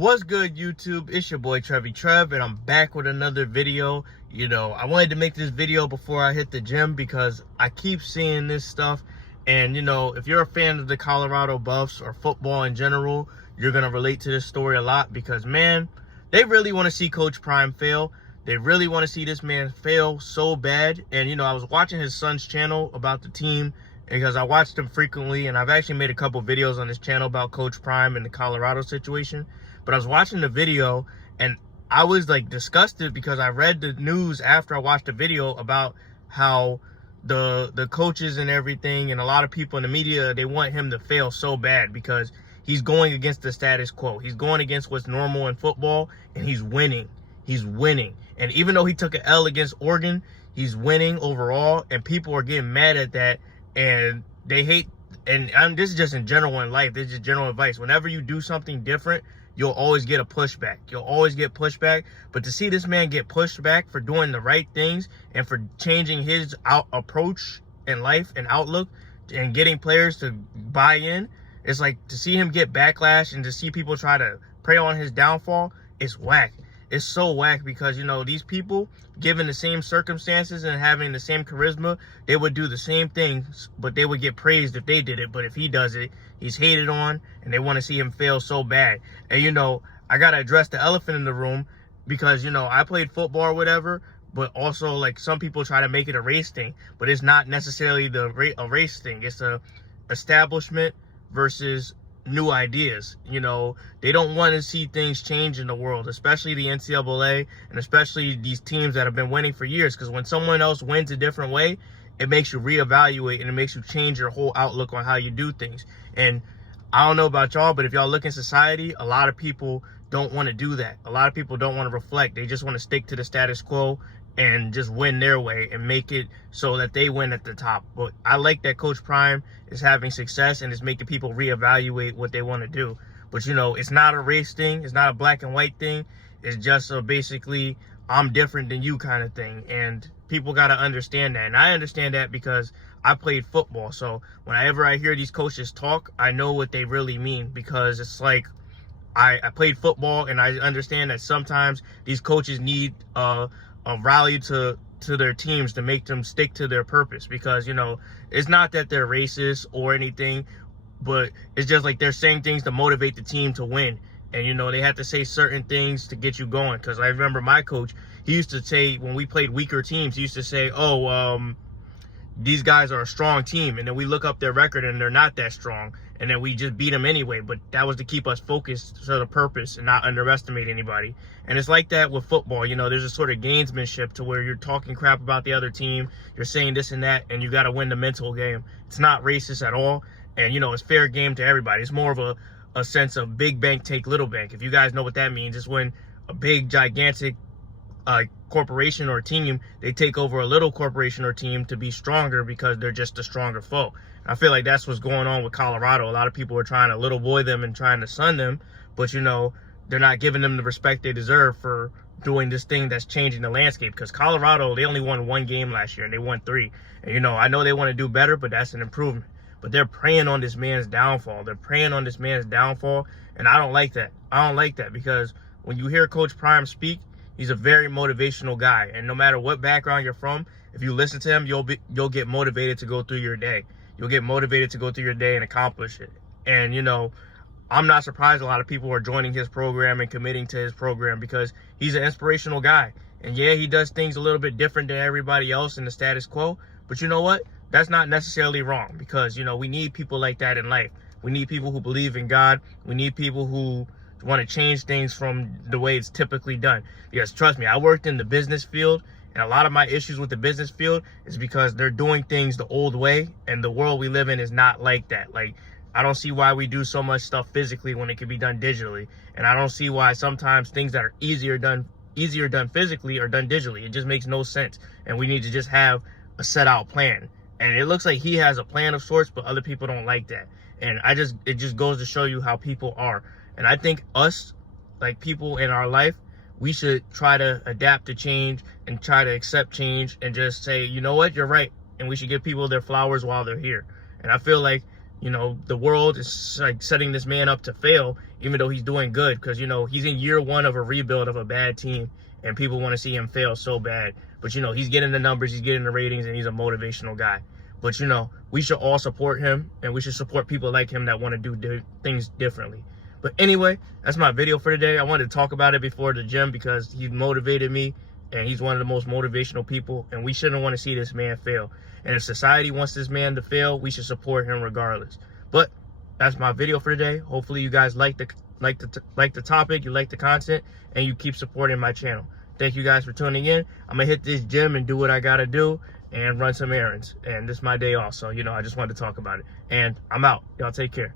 What's good, YouTube? It's your boy Trev, and I'm back with another video. I wanted to make this video before I hit the gym because I keep seeing this stuff. And if you're a fan of the Colorado Buffs or football in general, you're gonna relate to this story a lot because, man, they really want to see Coach Prime fail. They really want to see this man fail so bad. And I was watching his son's channel about the team because I watched him frequently, and I've actually made a couple videos on this channel about Coach Prime and the Colorado situation. But I was watching the video and I was like disgusted because I read the news after I watched the video about how the coaches and everything and a lot of people in the media, they want him to fail so bad because he's going against the status quo. He's going against what's normal in football, and he's winning. He's winning. And even though he took an L against Oregon, he's winning overall, and people are getting mad at that, and they hate. And this is just in general in life. This is just general advice. Whenever you do something different, you'll always get a pushback. You'll always get pushback. But to see this man get pushed back for doing the right things and for changing his approach in life and outlook and getting players to buy in, it's like to see him get backlash and to see people try to prey on his downfall, it's whack. It's so whack because, these people, given the same circumstances and having the same charisma, they would do the same things, but they would get praised if they did it. But if he does it, he's hated on, and they want to see him fail so bad. And, I got to address the elephant in the room because, I played football or whatever, but also, like, some people try to make it a race thing. But it's not necessarily a race thing. It's a establishment versus new ideas. They don't want to see things change in the world, especially the NCAA and especially these teams that have been winning for years, because when someone else wins a different way, it makes you reevaluate and it makes you change your whole outlook on how you do things. And I don't know about y'all, but if y'all look in society, a lot of people don't want to do that. A lot of people don't want to reflect. They just want to stick to the status quo and just win their way and make it so that they win at the top. But I like that Coach Prime is having success and is making people reevaluate what they want to do. But, it's not a race thing. It's not a black and white thing. It's just basically, I'm different than you kind of thing. And people got to understand that. And I understand that because I played football. So whenever I hear these coaches talk, I know what they really mean, because it's like I played football, and I understand that sometimes these coaches need a rally to their teams to make them stick to their purpose, because it's not that they're racist or anything, but it's just like they're saying things to motivate the team to win. And they have to say certain things to get you going, because I remember my coach, he used to say, when we played weaker teams, he used to say, these guys are a strong team, and then we look up their record and they're not that strong, and then we just beat them anyway. But that was to keep us focused to the purpose and not underestimate anybody. And it's like that with football. There's a sort of gamesmanship to where you're talking crap about the other team, you're saying this and that, and you got to win the mental game. It's not racist at all, and it's fair game to everybody. It's more of a sense of big bank take little bank. If you guys know what that means, it's when a big gigantic corporation or team, they take over a little corporation or team to be stronger because they're just a stronger foe. I feel like that's what's going on with Colorado. A lot of people are trying to little boy them and trying to sun them, but they're not giving them the respect they deserve for doing this thing that's changing the landscape. Because Colorado, they only won one game last year and they won 3. And I know they want to do better, but that's an improvement. But they're preying on this man's downfall. They're preying on this man's downfall, and I don't like that. I don't like that, because when you hear Coach Prime speak, he's a very motivational guy, and no matter what background you're from, if you listen to him, you'll get motivated to go through your day. You'll get motivated to go through your day and accomplish it. And I'm not surprised a lot of people are joining his program and committing to his program, because he's an inspirational guy. And yeah, he does things a little bit different than everybody else in the status quo, but you know what? That's not necessarily wrong, because we need people like that in life. We need people who believe in God. We need people who want to change things from the way it's typically done. Because trust me, I worked in the business field, and a lot of my issues with the business field is because they're doing things the old way, and the world we live in is not like that. Like, I don't see why we do so much stuff physically when it can be done digitally, and I don't see why sometimes things that are easier done physically are done digitally. It just makes no sense, and we need to just have a set out plan. And it looks like he has a plan of sorts, but other people don't like that. And it just goes to show you how people are. And I think us, like people in our life, we should try to adapt to change and try to accept change and just say, you know what, you're right. And we should give people their flowers while they're here. And I feel like you know, the world is like setting this man up to fail, even though he's doing good, because, you know, he's in year one of a rebuild of a bad team, and people want to see him fail so bad. But, you know, he's getting the numbers, he's getting the ratings, and he's a motivational guy. But, you know, we should all support him, and we should support people like him that want to do things differently. But anyway, that's my video for today. I wanted to talk about it before the gym because he motivated me, and he's one of the most motivational people, and we shouldn't want to see this man fail. And if society wants this man to fail, we should support him regardless. But that's my video for today. Hopefully you guys like the topic, you like the content, and you keep supporting my channel. Thank you guys for tuning in. I'm gonna hit this gym and do what I gotta do and run some errands. And this is my day off, so, you know, I just wanted to talk about it. And I'm out. Y'all take care.